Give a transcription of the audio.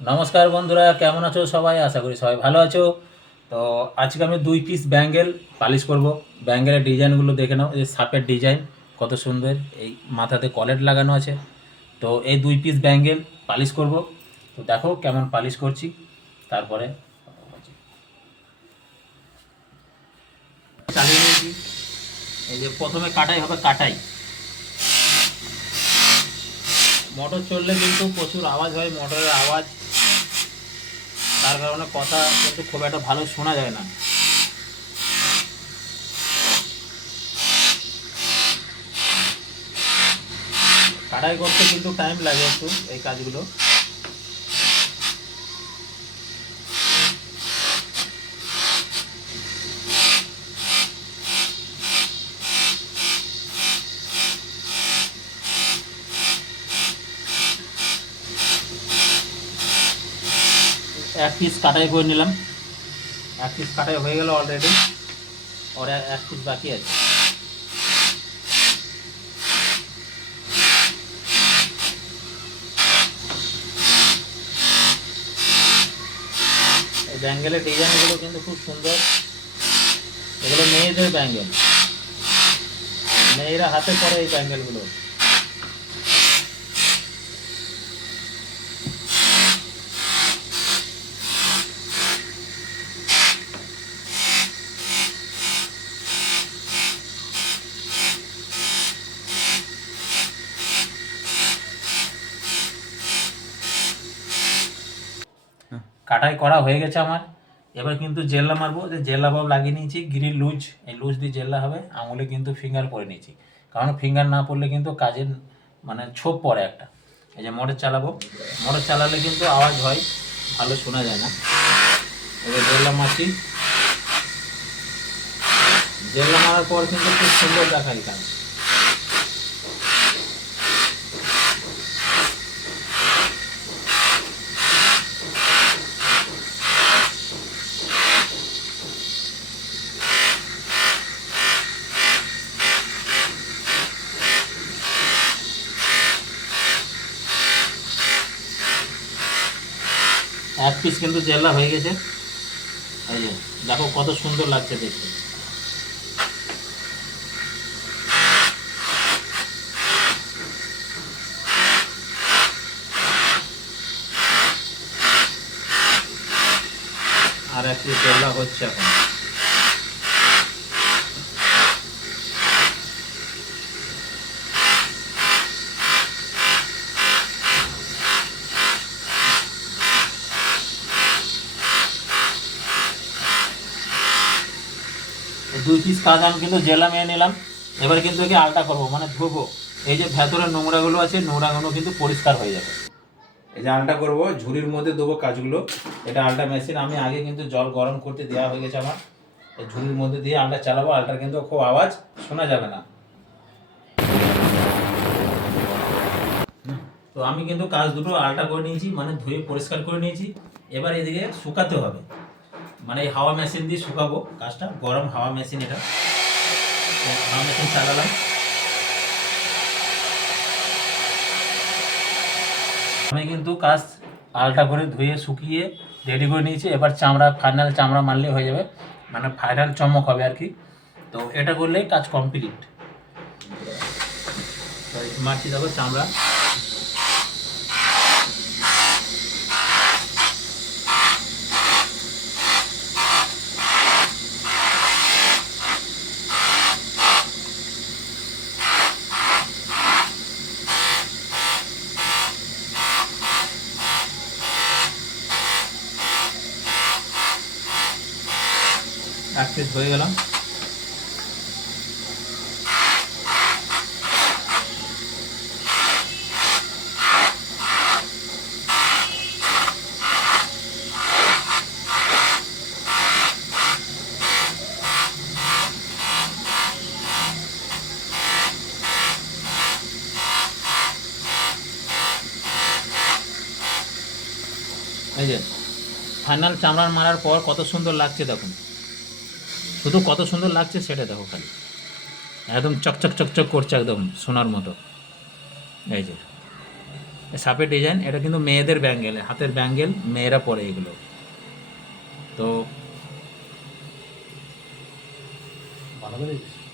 নমস্কার বন্ধুরা, কেমন আছো সবাই? আশা করি সবাই ভালো আছো। তো আজকে আমি 2 পিস ব্যাঙ্গেল পালিশ করব। ব্যাঙ্গেলের ডিজাইনগুলো দেখে নাও, এই সাপের ডিজাইন কত সুন্দর, এই মাথাতে কলেট লাগানো আছে। তো এই 2 পিস ব্যাঙ্গেল পালিশ করব। তো দেখো কেমন পালিশ করছি। তারপরে চালিয়ে নিয়েছি। এই যে প্রথমে কাটাই হবে, কাটাই মোটর চললে কিন্তু প্রচুর আওয়াজ হয়, মোটরের আওয়াজ, তার কারণে কথা কিন্তু খুব একটা ভালো শোনা যায় না। কাটাই করতে কিন্তু টাইম লাগে একটু এই কাজগুলো। এক পিস কাটাই করে নিলাম, এক পিস কাটাই হয়ে গেল অলরেডি, और এক পিস বাকি আছে। এই ব্যাঙ্গেলের ডিজাইনগুলো কিন্তু খুব সুন্দর, এগুলো মেয়েদের ব্যাঙ্গেল, মেয়েরা হাতে করে এই ব্যাঙ্গেলগুলো। কাটাই করা হয়ে গেছে আমার। এবার কিন্তু জেল্লা মারবো, যে জেল্লা বাব লাগিয়ে নিয়েছি, গ্রিল লুজ, এই লুজ দিয়ে জেল্লা হবে। আঙুলে কিন্তু ফিঙ্গার পরে নিয়েছি, কারণ ফিঙ্গার না পড়লে কিন্তু কাজের মানে ছোপ পড়ে একটা। এই যে মোটর চালাবো, মোটর চালালে কিন্তু আওয়াজ হয়, ভালো শোনা যায় না। এবার জেল্লা মারছি, জেল্লা মারার পর কিন্তু খুব সুন্দর দেখায় কাজ। এক পিস কিন্তু জেল্লা হয়ে গেছে। এই যে দেখো কত সুন্দর লাগছে দেখতে। আর এক পিস জেল্লা হচ্ছে এখন। এই 2 পিস কাজ আমি কিন্তু জেলা মেয়ে নিলাম। এবার কিন্তু একে আলটা করবো, মানে ধোবো। এই যে ভেতরের নোংরাগুলো আছে, নোংরাগুলো কিন্তু পরিষ্কার হয়ে যাবে। এই যে আলটা করবো, ঝুড়ির মধ্যে দেবো কাজগুলো। এটা আলটা মেশিন, আমি আগে কিন্তু জল গরম করতে দেওয়া হয়ে গেছে আমার। এই ঝুড়ির মধ্যে দিয়ে আলটা চালাবো, আলটার কিন্তু খুব আওয়াজ শোনা যাবে না। তো আমি কিন্তু কাজ দুটো আলটা করে নিয়েছি, মানে ধুয়ে পরিষ্কার করে নিয়েছি। এবার এদিকে শুকাতে হবে, মানে এই হাওয়া মেশিন দিয়ে শুকাবো। কাজটা গরম হাওয়া মেশিন, এটা হাওয়া মেশিন চালালাম। আমি কিন্তু কাজ আলটা করে ধুয়ে শুকিয়ে রেডি করে নিয়েছি। এবার চামড়া, ফাইনাল চামড়া মারলে হয়ে যাবে, মানে ফাইনাল চমক হবে আর কি। তো এটা করলেই কাজ কমপ্লিট। মারছি দেখো চামড়া। এক পিস হয়ে গেলাম। এই যে ফাইনাল চামড়া মারার পর কত সুন্দর লাগছে দেখুন, শুধু কত সুন্দর লাগছে সেটা দেখো খালি, একদম চকচক চকচক করছে, একদম সোনার মতো। এই যে সাপের ডিজাইন, এটা কিন্তু মেয়েদের ব্যাঙ্গেল, হাতের ব্যাঙ্গেল, মেয়েরা পরে এগুলো। তো ভালো করে দিস।